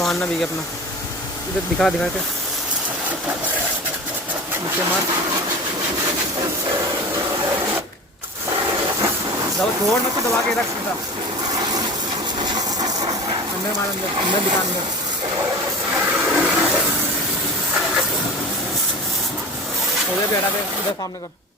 संभालना भी है अपना। इधर दिखा के नीचे मार दबा, छोड़ मत, दबा के रख सीधा अंदर मार, अंदर अंदर दिखा, अंदर उधर भी हटा दे, उधर सामने कर।